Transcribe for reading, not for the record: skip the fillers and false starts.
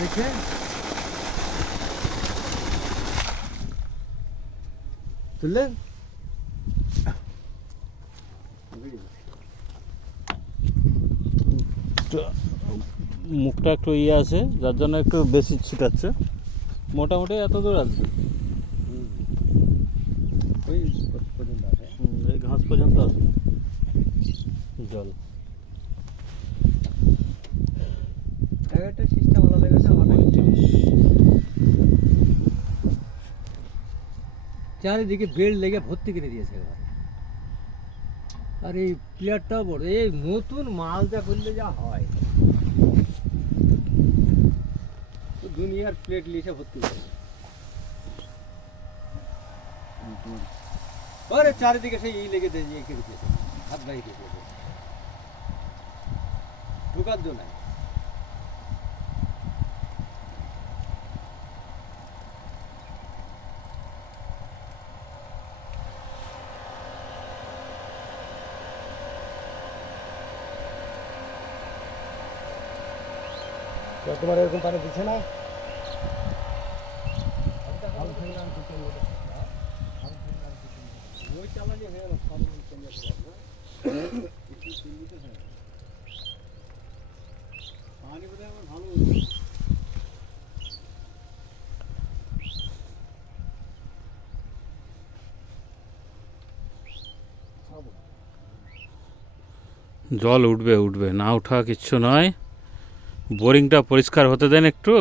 দেখে তুললেন মুখটা একটু ইয়ে আছে, যার জন্য একটু বেশি ছিটাচ্ছে। মোটামুটি এত দূর আসবে, ওই পর্যন্ত আছে। এই ঘাস পর্যন্ত আসবে জল। একটা সিস্টেম আলাদা গেছে আমার। চারিদিকে বেল্ট লেগে ভর্তি করে দিয়েছে এবার। আর এই প্লেয়ারটাও বড়, এই নতুন মাল যা করলে যা হয়, দুনিয়ার প্লেট লিসে ভর্তি করে। আরে চারিদিকে সেই লেগে দিয়েছে, হাত ভাই দিয়েছে, ঢোকার জন্য নাই। তোমার এরকম পানি দিচ্ছে না? ওই চালানি হয়ে গেল, পানি বোধহয় আমার ভালো। জল উঠবে, উঠবে, না উঠা কিচ্ছু নয়। বোরিংটা পরিষ্কার হতে দেন একটু।